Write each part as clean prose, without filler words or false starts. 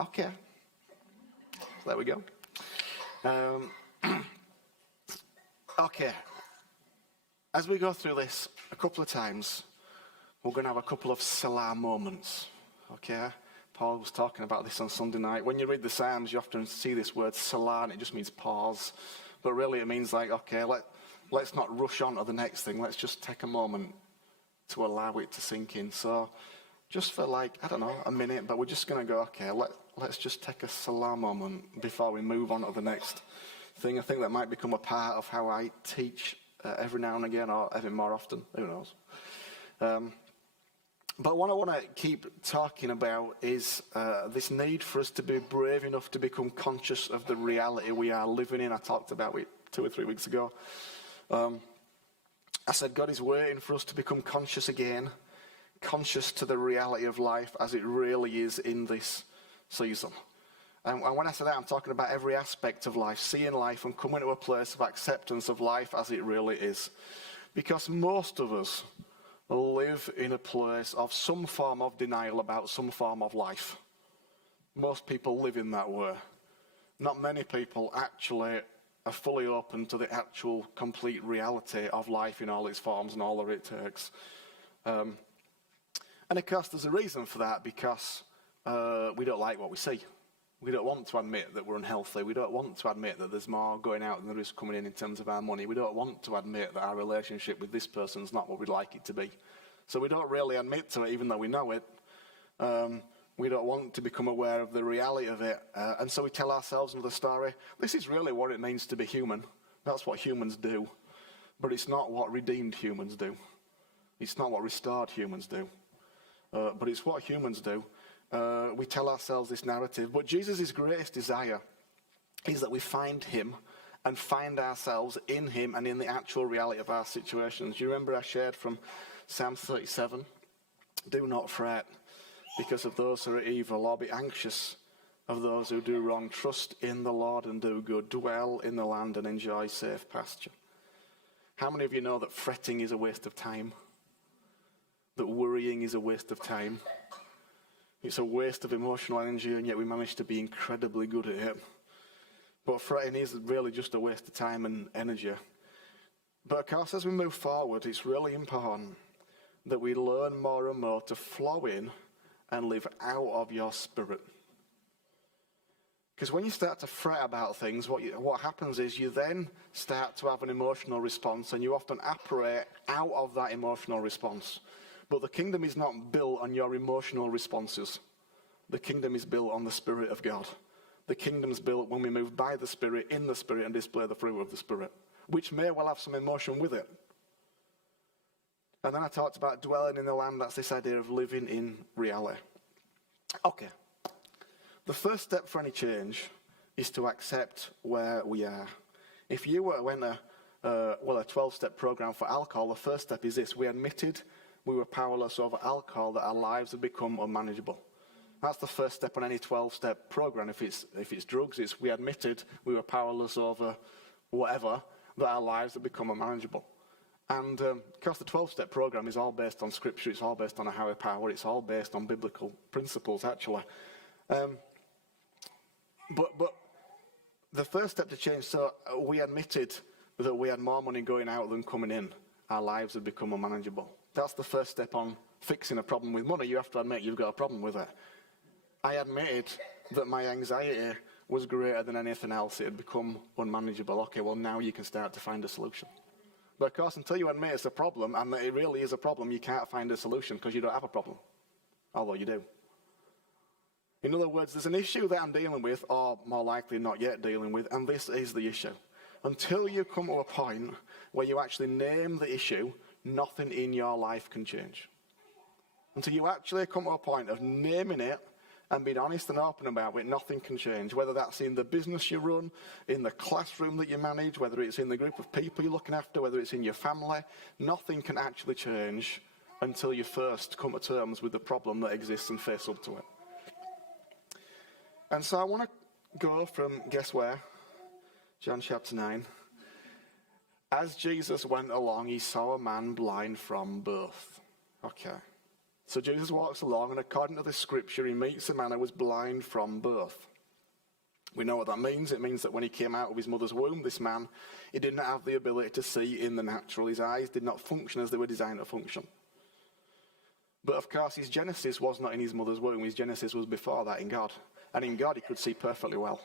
Okay. So there we go. Okay. As we go through this a couple of times, we're going to have a couple of Selah moments. Okay? Paul was talking about this on Sunday night. When you read the Psalms, you often see this word Selah, and it just means pause. But really it means like, okay, let's not rush on to the next thing. Let's just take a moment to allow it to sink in. So just for like, I don't know, a minute, but we're just going to go, okay, let's just take a Selah moment before we move on to the next thing. I think that might become a part of how I teach every now and again, or even more often, who knows. But what I want to keep talking about is this need for us to be brave enough to become conscious of the reality we are living in. I talked about it 2 or 3 weeks ago. I said God is waiting for us to become conscious again, conscious to the reality of life as it really is in this season. And when I say that, I'm talking about every aspect of life, seeing life and coming to a place of acceptance of life as it really is. Because most of us live in a place of some form of denial about some form of life. Most people live in that way. Not many people actually are fully open to the actual complete reality of life in all its forms and all that it takes. And of course there's a reason for that, because we don't like what we see. We don't want to admit that we're unhealthy. We don't want to admit that there's more going out than there is coming in terms of our money. We don't want to admit that our relationship with this person is not what we'd like it to be. So we don't really admit to it, even though we know it. We don't want to become aware of the reality of it. And so we tell ourselves another story. This is really what it means to be human. That's what humans do. But it's not what redeemed humans do. It's not what restored humans do. But it's what humans do. We tell ourselves this narrative. But Jesus' greatest desire is that we find him and find ourselves in him and in the actual reality of our situations. You remember I shared from Psalm 37, do not fret because of those who are evil, or be anxious of those who do wrong. Trust in the Lord and do good. Dwell in the land and enjoy safe pasture. How many of you know that fretting is a waste of time? That worrying is a waste of time? It's a waste of emotional energy, and yet we manage to be incredibly good at it. But fretting is really just a waste of time and energy. But of course, as we move forward, it's really important that we learn more and more to flow in and live out of your spirit. Because when you start to fret about things, what happens is you then start to have an emotional response, and you often operate out of that emotional response. But the kingdom is not built on your emotional responses. The kingdom is built on the Spirit of God. The kingdom's built when we move by the Spirit, in the Spirit, and display the fruit of the Spirit, which may well have some emotion with it. And then I talked about dwelling in the land. That's this idea of living in reality. Okay. The first step for any change is to accept where we are. If you went a 12-step program for alcohol, the first step is this. We admitted we were powerless over alcohol, that our lives had become unmanageable. That's the first step on any 12-step program. If it's drugs, it's we admitted we were powerless over whatever, that our lives had become unmanageable. And of course, the 12-step program is all based on Scripture. It's all based on a higher power. It's all based on biblical principles, actually. But the first step to change, so we admitted that we had more money going out than coming in. Our lives had become unmanageable. That's the first step on fixing a problem with money. You have to admit you've got a problem with it. I admitted that my anxiety was greater than anything else. It had become unmanageable. Okay, well, now you can start to find a solution. But of course, until you admit it's a problem, and that it really is a problem, you can't find a solution because you don't have a problem. Although you do. In other words, there's an issue that I'm dealing with, or more likely not yet dealing with, and this is the issue. Until you come to a point where you actually name the issue, nothing in your life can change. Until you actually come to a point of naming it and being honest and open about it, nothing can change. Whether that's in the business you run, in the classroom that you manage, whether it's in the group of people you're looking after, whether it's in your family, nothing can actually change until you first come to terms with the problem that exists and face up to it. And so I want to go from, guess where? John chapter 9. As Jesus went along, he saw a man blind from birth. Okay. So Jesus walks along, and according to the scripture, he meets a man who was blind from birth. We know what that means. It means that when he came out of his mother's womb, this man, he didn't have the ability to see in the natural. His eyes did not function as they were designed to function. But of course, his genesis was not in his mother's womb. His genesis was before that in God. And in God, he could see perfectly well.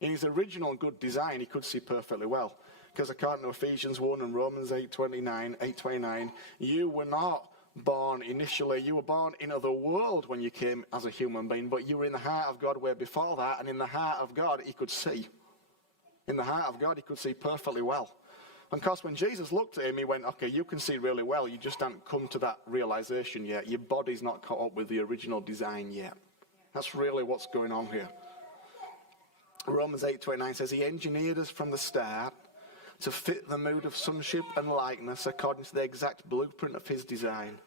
In his original good design, he could see perfectly well. Because according to Ephesians 1 and Romans 8:29, you were not born initially. You were born into the world when you came as a human being, but you were in the heart of God where before that, and in the heart of God, he could see. In the heart of God, he could see perfectly well. And of course, when Jesus looked at him, he went, okay, you can see really well. You just haven't come to that realization yet. Your body's not caught up with the original design yet. That's really what's going on here. Romans 8:29 says, he engineered us from the start to fit the mood of sonship and likeness according to the exact blueprint of his design.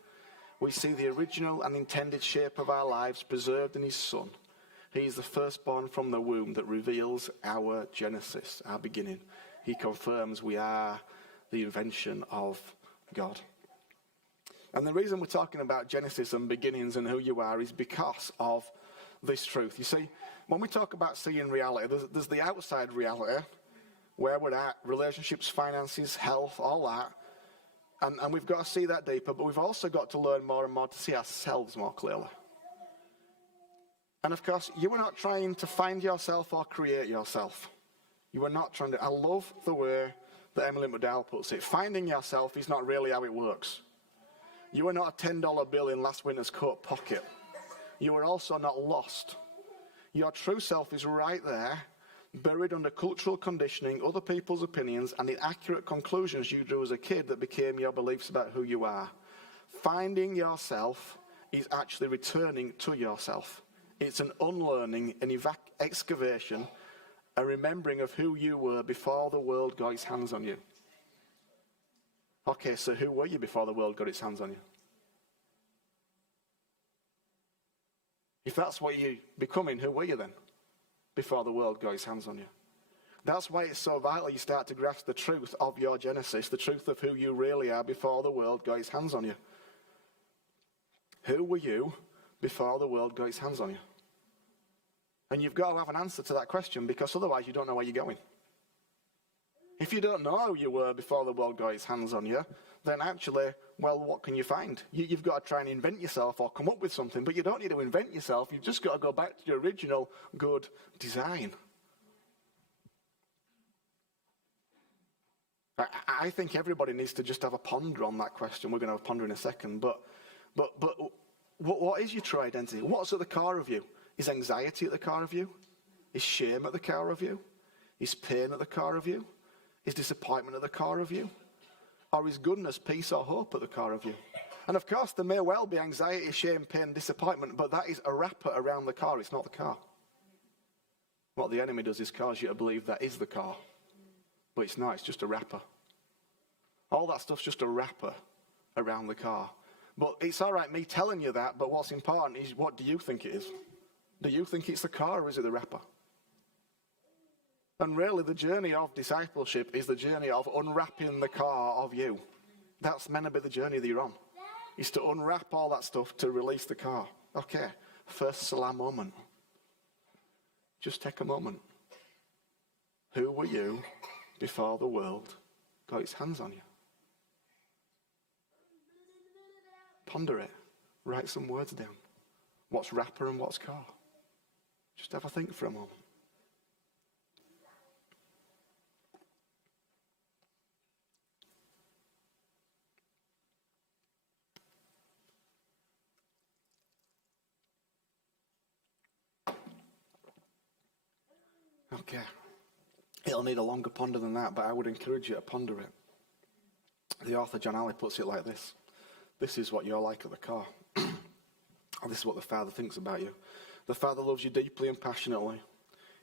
We see the original and intended shape of our lives preserved in his Son. He is the firstborn from the womb that reveals our genesis, our beginning. He confirms we are the invention of God. And the reason we're talking about Genesis and beginnings and who you are is because of this truth. You see, when we talk about seeing reality, there's the outside reality, where we're at, relationships, finances, health, all that. And we've got to see that deeper, but we've also got to learn more and more to see ourselves more clearly. And of course, you are not trying to find yourself or create yourself. You are not trying to. I love the way that Emily McDowell puts it. Finding yourself is not really how it works. You are not a $10 bill in last winter's coat pocket. You are also not lost. Your true self is right there, buried under cultural conditioning, other people's opinions, and the accurate conclusions you drew as a kid that became your beliefs about who you are. Finding yourself is actually returning to yourself. It's an unlearning, an excavation, a remembering of who you were before the world got its hands on you. Okay, so who were you before the world got its hands on you? If that's what you're becoming, who were you then before the world got its hands on you? That's why it's so vital you start to grasp the truth of your genesis, the truth of who you really are before the world got its hands on you. Who were you before the world got its hands on you? And you've got to have an answer to that question, because otherwise you don't know where you're going. If you don't know who you were before the world got its hands on you, then actually, well, what can you find? You've got to try and invent yourself or come up with something, but you don't need to invent yourself. You've just got to go back to your original good design. I think everybody needs to just have a ponder on that question. We're going to have a ponder in a second. But what is your true identity? What's at the core of you? Is anxiety at the core of you? Is shame at the core of you? Is pain at the core of you? Is disappointment at the core of you? Or is goodness, peace, or hope at the core of you? And of course, there may well be anxiety, shame, pain, disappointment, but that is a wrapper around the core. It's not the core. What the enemy does is cause you to believe that is the core. But it's not, it's just a wrapper. All that stuff's just a wrapper around the core. But it's all right me telling you that, but what's important is, what do you think it is? Do you think it's the core, or is it the wrapper? And really, the journey of discipleship is the journey of unwrapping the core of you. That's meant to be the journey that you're on. Is to unwrap all that stuff to release the core. Okay, first Salah moment. Just take a moment. Who were you before the world got its hands on you? Ponder it. Write some words down. What's wrapper and what's core? Just have a think for a moment. Okay. It'll need a longer ponder than that, but I would encourage you to ponder it. The author John Alley puts it like this. This is what you're like at the core. And this is what the Father thinks about you. The Father loves you deeply and passionately.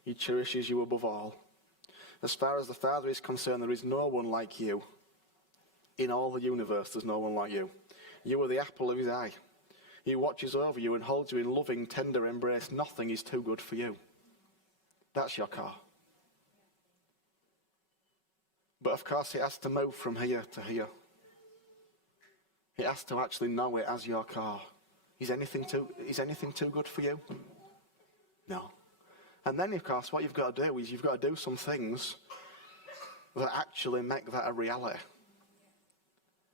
He cherishes you above all. As far as the Father is concerned, there is no one like you. In all the universe, there's no one like you. You are the apple of his eye. He watches over you and holds you in loving, tender embrace. Nothing is too good for you. That's your core. But of course, it has to move from here to here. It has to actually know it as your car. Is anything too good for you? No. And then, of course, what you've got to do is you've got to do some things that actually make that a reality.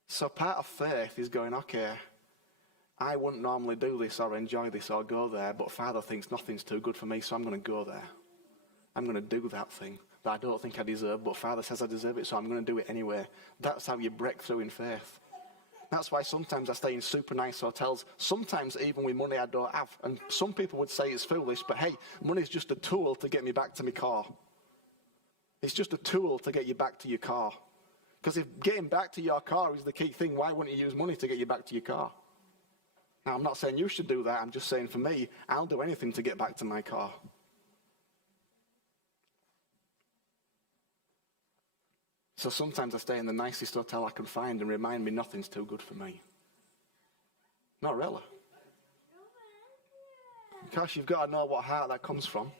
So part of faith is going, okay, I wouldn't normally do this or enjoy this or go there, but Father thinks nothing's too good for me, so I'm going to go there. I'm going to do that thing that I don't think I deserve, but Father says I deserve it, so I'm going to do it anyway. That's how you break through in faith. That's why sometimes I stay in super nice hotels, sometimes even with money I don't have. And some people would say it's foolish, but hey, money's just a tool to get me back to my car. It's just a tool to get you back to your car. Because if getting back to your car is the key thing, why wouldn't you use money to get you back to your car? Now, I'm not saying you should do that. I'm just saying for me, I'll do anything to get back to my car. So sometimes I stay in the nicest hotel I can find and remind me nothing's too good for me. Not really. Because you've got to know what heart that comes from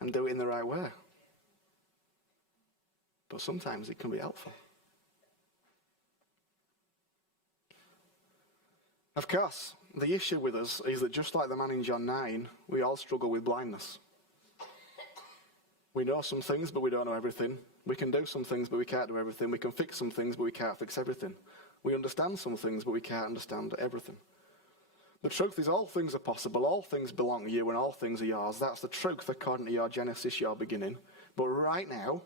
and do it in the right way. But sometimes it can be helpful. Of course, the issue with us is that just like the man in John 9, we all struggle with blindness. We know some things, but we don't know everything. We can do some things, but we can't do everything. We can fix some things, but we can't fix everything. We understand some things, but we can't understand everything. The truth is all things are possible, all things belong to you, and all things are yours. That's the truth according to your Genesis, your beginning. But right now,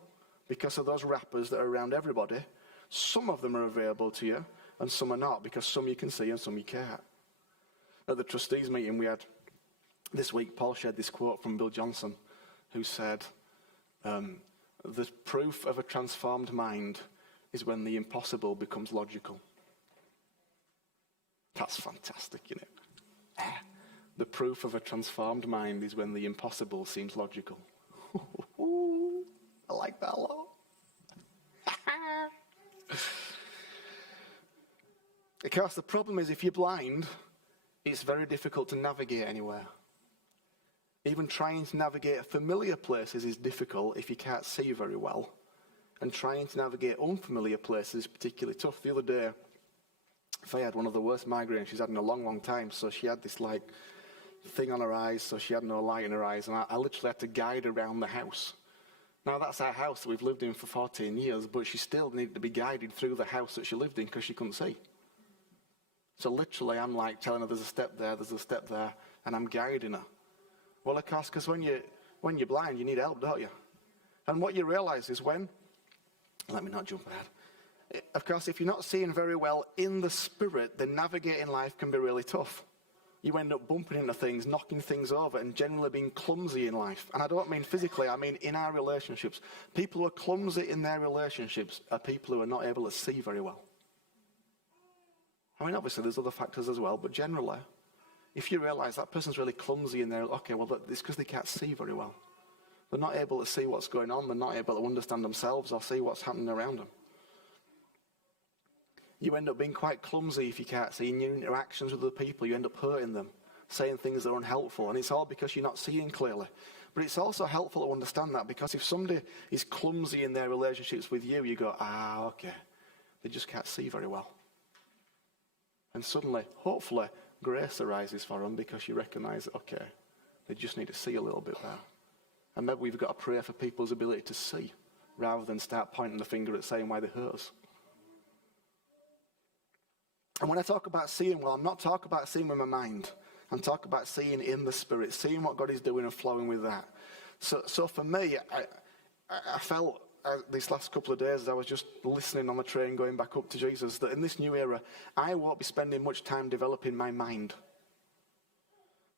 because of those wrappers that are around everybody, some of them are available to you, and some are not, because some you can see and some you can't. At the trustees meeting we had this week, Paul shared this quote from Bill Johnson, who said, the proof of a transformed mind is when the impossible becomes logical. That's fantastic, isn't it? The proof of a transformed mind is when the impossible seems logical. I like that a lot. Because the problem is, if you're blind, it's very difficult to navigate anywhere. Even trying to navigate familiar places is difficult if you can't see very well. And trying to navigate unfamiliar places is particularly tough. The other day, Faye had one of the worst migraines she's had in a long, long time. So she had this thing on her eyes, so she had no light in her eyes. And I literally had to guide her around the house. Now that's our house that we've lived in for 14 years, but she still needed to be guided through the house that she lived in because she couldn't see. So literally I'm telling her there's a step there, and I'm guiding her. Well, of course, because when you're blind, you need help, don't you? And what you realize is let me not jump ahead. Of course, if you're not seeing very well in the spirit, then navigating life can be really tough. You end up bumping into things, knocking things over, and generally being clumsy in life. And I don't mean physically, I mean in our relationships. People who are clumsy in their relationships are people who are not able to see very well. I mean, obviously, there's other factors as well, but generally, if you realize that person's really clumsy in there, okay, well, it's because they can't see very well. They're not able to see what's going on. They're not able to understand themselves or see what's happening around them. You end up being quite clumsy if you can't see. In your interactions with other people, you end up hurting them, saying things that are unhelpful. And it's all because you're not seeing clearly. But it's also helpful to understand that, because if somebody is clumsy in their relationships with you, you go, okay, they just can't see very well. And suddenly, hopefully, grace arises for them because you recognize, okay, they just need to see a little bit there. And maybe we've got to pray for people's ability to see rather than start pointing the finger at saying why they hurt us. And when I talk about seeing well, I'm not talking about seeing with my mind. I'm talking about seeing in the Spirit, seeing what God is doing and flowing with that. So for me, I felt these last couple of days as I was just listening on the train going back up to Jesus, that in this new era, I won't be spending much time developing my mind.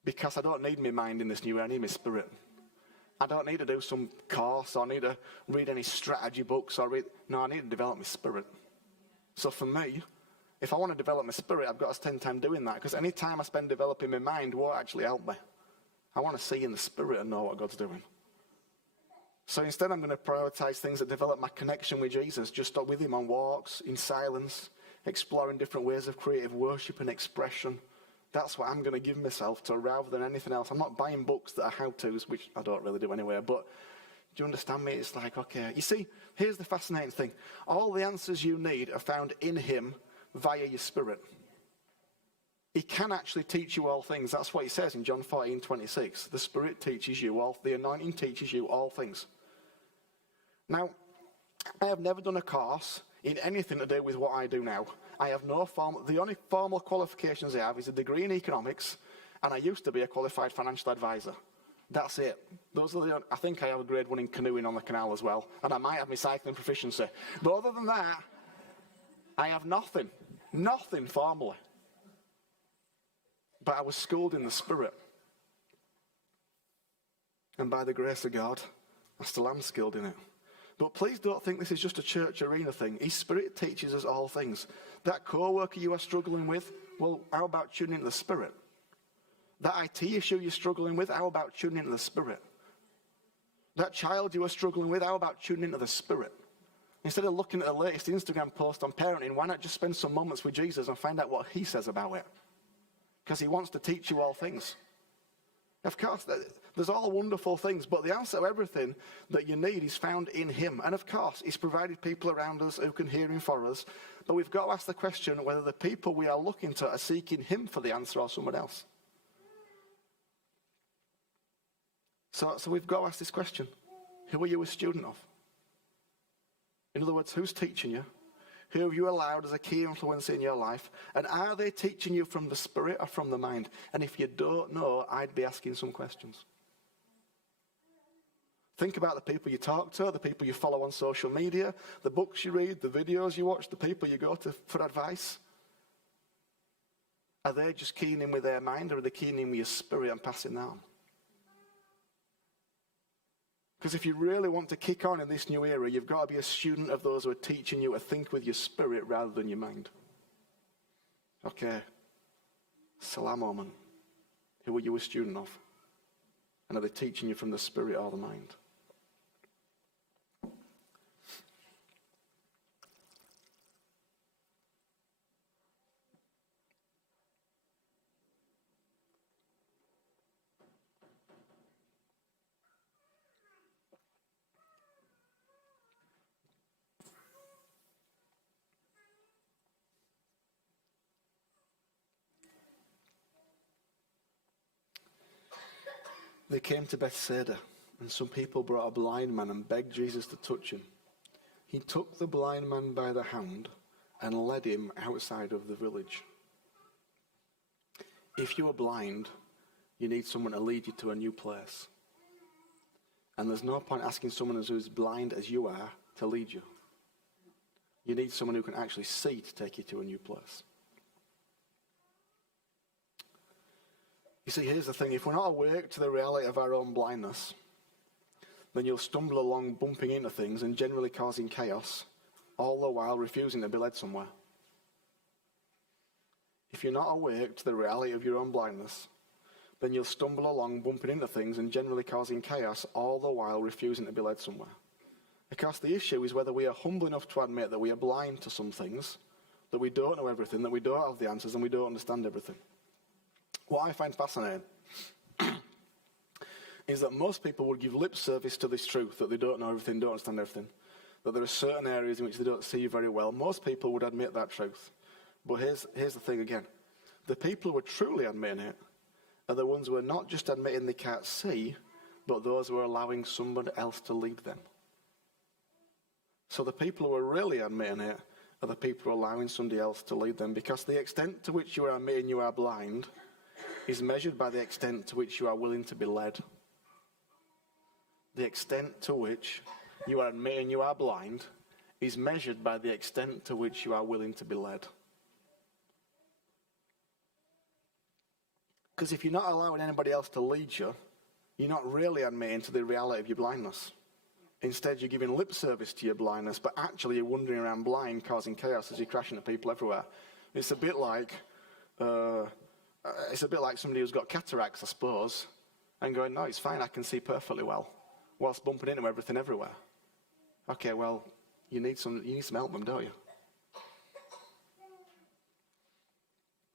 Because I don't need my mind in this new era, I need my spirit. I don't need to do some course or need to read any strategy books I need to develop my spirit. So for me, if I want to develop my spirit, I've got to spend time doing that, because any time I spend developing my mind won't actually help me. I want to see in the spirit and know what God's doing. So instead, I'm going to prioritize things that develop my connection with Jesus, just with him on walks, in silence, exploring different ways of creative worship and expression. That's what I'm going to give myself to rather than anything else. I'm not buying books that are how-tos, which I don't really do anyway, but do you understand me? It's okay. You see, here's the fascinating thing. All the answers you need are found in him, via your spirit. He can actually teach you all things. That's what he says in John 14:26. The Spirit teaches you all, the anointing teaches you all things. Now, I have never done a course in anything to do with what I do now. I have no the only formal qualifications I have is a degree in economics, and I used to be a qualified financial advisor. That's it. I think I have a grade 1 in canoeing on the canal as well, and I might have my cycling proficiency. But other than that, I have nothing formally. But I was schooled in the Spirit. And by the grace of God, I still am skilled in it. But please don't think this is just a church arena thing. His Spirit teaches us all things. That co-worker you are struggling with, well, how about tuning into the Spirit? That IT issue you're struggling with, how about tuning into the Spirit? That child you are struggling with, how about tuning into the Spirit? Instead of looking at the latest Instagram post on parenting, why not just spend some moments with Jesus and find out what he says about it? Because he wants to teach you all things. Of course, there's all wonderful things, but the answer to everything that you need is found in him. And of course, he's provided people around us who can hear him for us. But we've got to ask the question whether the people we are looking to are seeking him for the answer or someone else. So we've got to ask this question. Who are you a student of? In other words, who's teaching you? Who have you allowed as a key influence in your life? And are they teaching you from the Spirit or from the mind? And if you don't know, I'd be asking some questions. Think about the people you talk to, the people you follow on social media, the books you read, the videos you watch, the people you go to for advice. Are they just keying in with their mind, or are they keying in with your spirit and passing that on? Because if you really want to kick on in this new era, you've got to be a student of those who are teaching you to think with your spirit rather than your mind. Okay. Salah moment. Who are you a student of? And are they teaching you from the spirit or the mind? They came to Bethsaida, and some people brought a blind man and begged Jesus to touch him. He took the blind man by the hand and led him outside of the village. If you are blind, you need someone to lead you to a new place. And there's no point asking someone who's blind as you are to lead you. You need someone who can actually see to take you to a new place. You see, here's the thing. If we're not awake to the reality of our own blindness, then you'll stumble along bumping into things and generally causing chaos, all the while refusing to be led somewhere. If you're not awake to the reality of your own blindness, then you'll stumble along bumping into things and generally causing chaos, all the while refusing to be led somewhere. Because the issue is whether we are humble enough to admit that we are blind to some things, that we don't know everything, that we don't have the answers, and we don't understand everything. What I find fascinating is that most people would give lip service to this truth, that they don't know everything, don't understand everything, that there are certain areas in which they don't see very well. Most people would admit that truth. But here's the thing again. The people who are truly admitting it are the ones who are not just admitting they can't see, but those who are allowing somebody else to lead them. So the people who are really admitting it are the people who are allowing somebody else to lead them, because the extent to which you are admitting you are blind is measured by the extent to which you are willing to be led. The extent to which you are admitting you are blind is measured by the extent to which you are willing to be led. Because if you're not allowing anybody else to lead you, you're not really admitting to the reality of your blindness. Instead, you're giving lip service to your blindness, but actually you're wandering around blind, causing chaos as you're crashing into people everywhere. It's a bit like somebody who's got cataracts, I suppose, and going, no, it's fine, I can see perfectly well, whilst bumping into everything everywhere. Okay, well, you need some help them, don't you?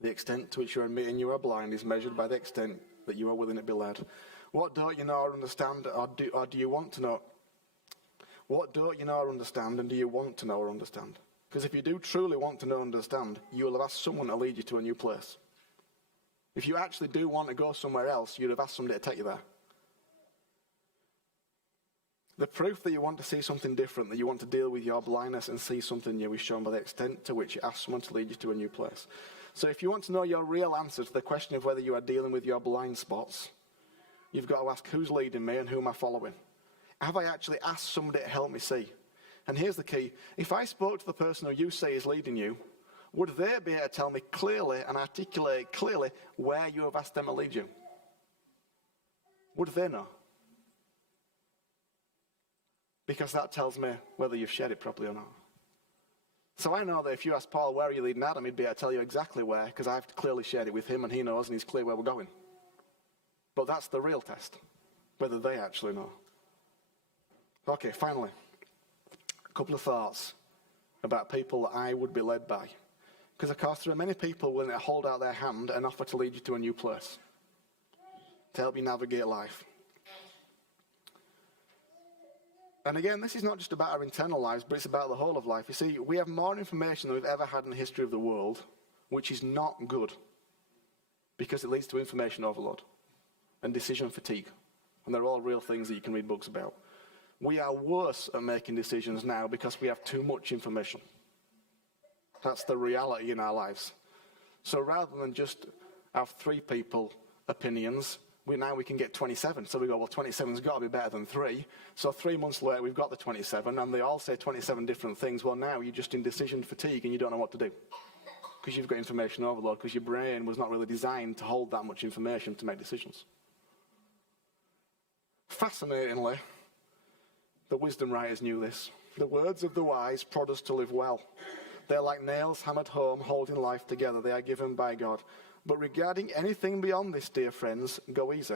The extent to which you're admitting you are blind is measured by the extent that you are willing to be led. What don't you know or understand, or do you want to know? What don't you know or understand, and do you want to know or understand? Because if you do truly want to know and understand, you will have asked someone to lead you to a new place. If you actually do want to go somewhere else, you'd have asked somebody to take you there. The proof that you want to see something different, that you want to deal with your blindness and see something new, is shown by the extent to which you ask someone to lead you to a new place. So if you want to know your real answer to the question of whether you are dealing with your blind spots, you've got to ask, who's leading me and who am I following? Have I actually asked somebody to help me see? And here's the key. If I spoke to the person who you say is leading you, would they be able to tell me clearly and articulate clearly where you have asked them to lead you? Would they know? Because that tells me whether you've shared it properly or not. So I know that if you ask Paul, where are you leading Adam, he'd be able to tell you exactly where, because I've clearly shared it with him and he knows and he's clear where we're going. But that's the real test, whether they actually know. Okay, finally, a couple of thoughts about people that I would be led by. Because of course there are many people willing to hold out their hand and offer to lead you to a new place, to help you navigate life. And again, this is not just about our internal lives, but it's about the whole of life. You see, we have more information than we've ever had in the history of the world, which is not good, because it leads to information overload and decision fatigue. And they're all real things that you can read books about. We are worse at making decisions now because we have too much information. That's the reality in our lives. So rather than just have 3 people opinions, we can get 27. So we go, well, 27's got to be better than 3. So 3 months later, we've got the 27, and they all say 27 different things. Well, now you're just in decision fatigue, and you don't know what to do. Because you've got information overload, because your brain was not really designed to hold that much information to make decisions. Fascinatingly, the wisdom writers knew this. The words of the wise prod us to live well. They're like nails hammered home, holding life together. They are given by God. But regarding anything beyond this, dear friends, go easy.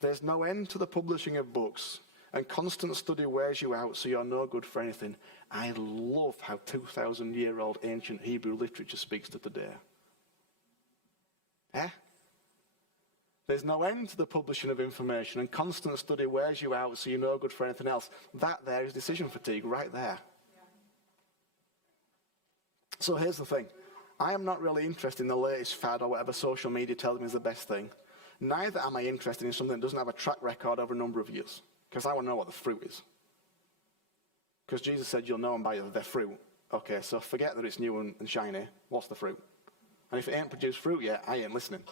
There's no end to the publishing of books, and constant study wears you out, so you're no good for anything. I love how 2,000-year-old ancient Hebrew literature speaks to today. There's no end to the publishing of information, and constant study wears you out, so you're no good for anything else. That there is decision fatigue right there. Yeah. So here's the thing. I am not really interested in the latest fad or whatever social media tells me is the best thing. Neither am I interested in something that doesn't have a track record over a number of years, because I want to know what the fruit is. Because Jesus said you'll know them by their fruit. Okay, so forget that it's new and shiny. What's the fruit? And if it ain't produced fruit yet, I ain't listening.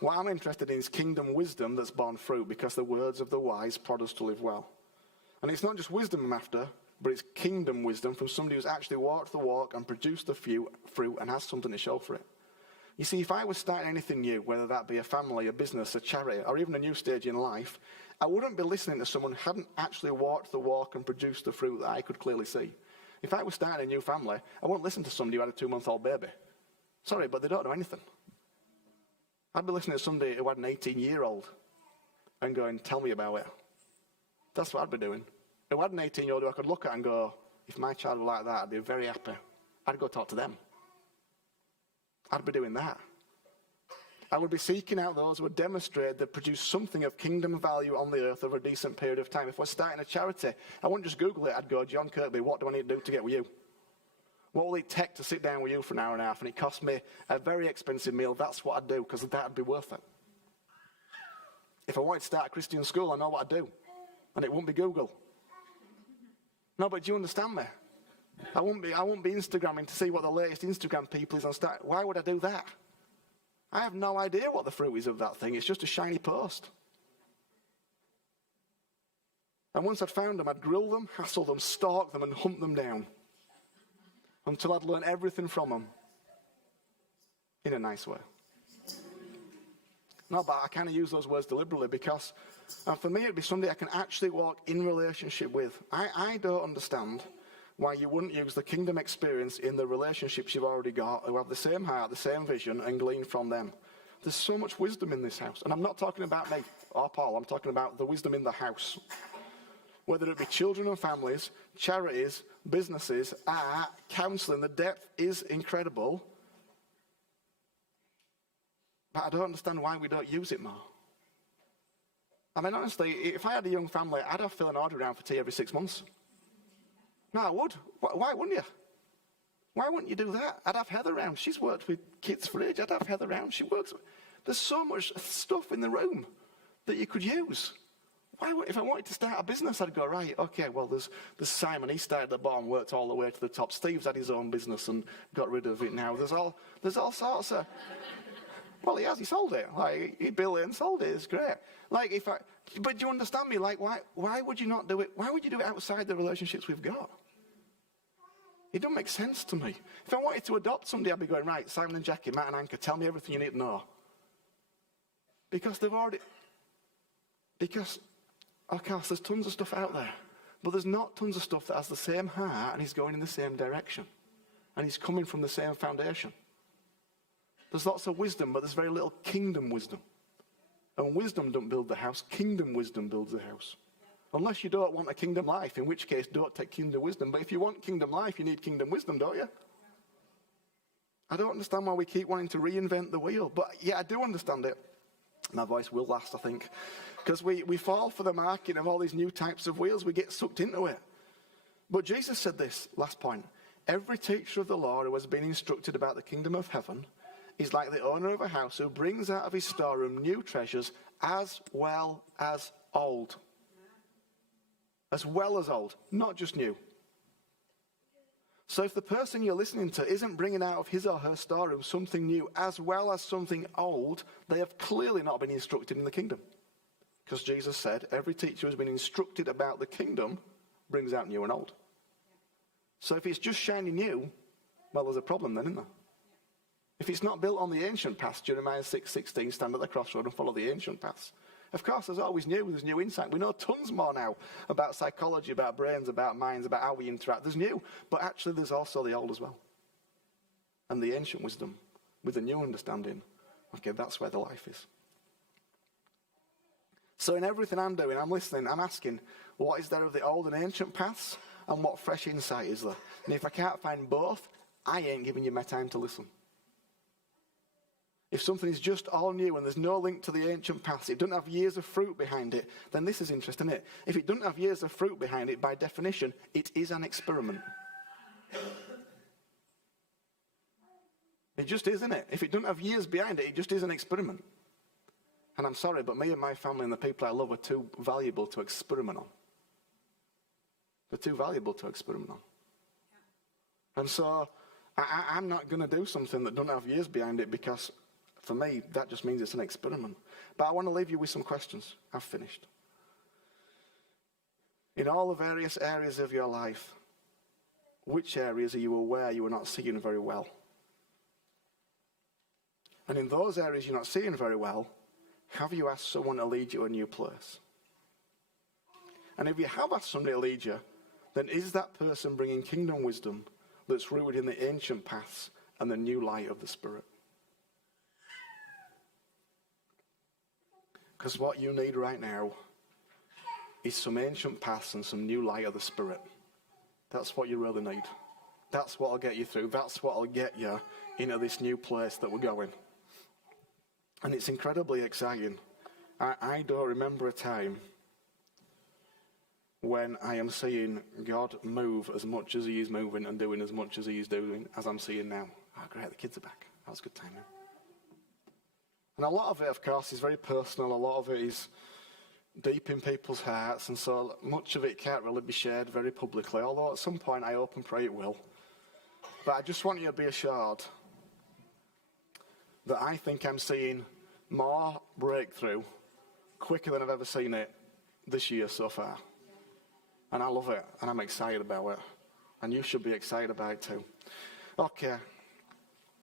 What I'm interested in is kingdom wisdom that's borne fruit, because the words of the wise prod us to live well. And it's not just wisdom I'm after, but it's kingdom wisdom from somebody who's actually walked the walk and produced the fruit and has something to show for it. You see, if I was starting anything new, whether that be a family, a business, a charity, or even a new stage in life, I wouldn't be listening to someone who hadn't actually walked the walk and produced the fruit that I could clearly see. If I was starting a new family, I wouldn't listen to somebody who had a 2-month-old baby. Sorry, but they don't know anything. I'd be listening to somebody who had an 18-year-old and going, tell me about it. That's what I'd be doing. Who had an 18-year-old who I could look at and go, if my child were like that, I'd be very happy. I'd go talk to them. I'd be doing that. I would be seeking out those who would demonstrate that produce something of kingdom value on the earth over a decent period of time. If we're starting a charity, I wouldn't just Google it. I'd go, John Kirkby, what do I need to do to get with you? What will it take to sit down with you for an hour and a half? And it cost me a very expensive meal. That's what I'd do, because that would be worth it. If I wanted to start a Christian school, I know what I'd do. And it wouldn't be Google. No, but do you understand me? I won't be Instagramming to see what the latest Instagram people is on start. Why would I do that? I have no idea what the fruit is of that thing. It's just a shiny post. And once I'd found them, I'd grill them, hassle them, stalk them, and hunt them down until I'd learned everything from them in a nice way. No, but I kind of use those words deliberately because for me it'd be somebody I can actually walk in relationship with. I don't understand why you wouldn't use the kingdom experience in the relationships you've already got, who have the same heart, the same vision, and glean from them. There's so much wisdom in this house. And I'm not talking about me or Paul, I'm talking about the wisdom in the house. Whether it be children and families, charities, businesses, art, counselling, the depth is incredible. But I don't understand why we don't use it more. I mean, honestly, if I had a young family, I'd have Phil and Audrey around for tea every 6 months. No, I would. Why wouldn't you? Why wouldn't you do that? I'd have Heather around. She's worked with kids for age. I'd have Heather around. She works. There's so much stuff in the room that you could use. If I wanted to start a business, I'd go, right, okay, well, there's Simon. He started at the bottom, worked all the way to the top. Steve's had his own business and got rid of it now. There's all sorts of... Well, he has. He sold it. Like, he built it and sold it. It's great. Like, but do you understand me? Like, why would you not do it? Why would you do it outside the relationships we've got? It doesn't make sense to me. If I wanted to adopt somebody, I'd be going, right, Simon and Jackie, Matt and Anchor, tell me everything you need to know. Because of course, there's tons of stuff out there. But there's not tons of stuff that has the same heart and is going in the same direction. And is coming from the same foundation. There's lots of wisdom, but there's very little kingdom wisdom. And wisdom don't build the house, kingdom wisdom builds the house. Unless you don't want a kingdom life, in which case don't take kingdom wisdom. But if you want kingdom life, you need kingdom wisdom, don't you? I don't understand why we keep wanting to reinvent the wheel. But yeah, I do understand it. My voice will last, I think. Because we fall for the market of all these new types of wheels. We get sucked into it. But Jesus said this, last point. Every teacher of the law who has been instructed about the kingdom of heaven is like the owner of a house who brings out of his storeroom new treasures as well as old. As well as old, not just new. So if the person you're listening to isn't bringing out of his or her storeroom something new as well as something old, they have clearly not been instructed in the kingdom. Because Jesus said, every teacher who's been instructed about the kingdom brings out new and old. So if it's just shiny new, well, there's a problem then, isn't there? If it's not built on the ancient paths, Jeremiah 6:16, stand at the crossroad and follow the ancient paths. Of course, there's always new, there's new insight. We know tons more now about psychology, about brains, about minds, about how we interact. There's new, but actually there's also the old as well. And the ancient wisdom with the new understanding. Okay, that's where the life is. So in everything I'm doing, I'm listening, I'm asking, what is there of the old and ancient paths? And what fresh insight is there? And if I can't find both, I ain't giving you my time to listen. If something is just all new and there's no link to the ancient past, it doesn't have years of fruit behind it, then this is interesting, isn't it? If it doesn't have years of fruit behind it, by definition, it is an experiment. It just is, isn't it? If it doesn't have years behind it, it just is an experiment. And I'm sorry, but me and my family and the people I love are too valuable to experiment on. They're too valuable to experiment on. And so, I'm not going to do something that doesn't have years behind it because... For me, that just means it's an experiment. But I want to leave you with some questions. I've finished. In all the various areas of your life, which areas are you aware you are not seeing very well? And in those areas you're not seeing very well, have you asked someone to lead you to a new place? And if you have asked somebody to lead you, then is that person bringing kingdom wisdom that's rooted in the ancient paths and the new light of the Spirit? Because what you need right now is some ancient paths and some new light of the Spirit. That's what you really need. That's what will get you through. That's what will get you into this new place that we're going. And it's incredibly exciting. I don't remember a time when I am seeing God move as much as he is moving and doing as much as he is doing as I'm seeing now. Oh, great, the kids are back. That was good timing. And a lot of it, of course, is very personal. A lot of it is deep in people's hearts. And so much of it can't really be shared very publicly. Although at some point I hope and pray it will. But I just want you to be assured that I think I'm seeing more breakthrough quicker than I've ever seen it this year so far. And I love it. And I'm excited about it. And you should be excited about it too. Okay.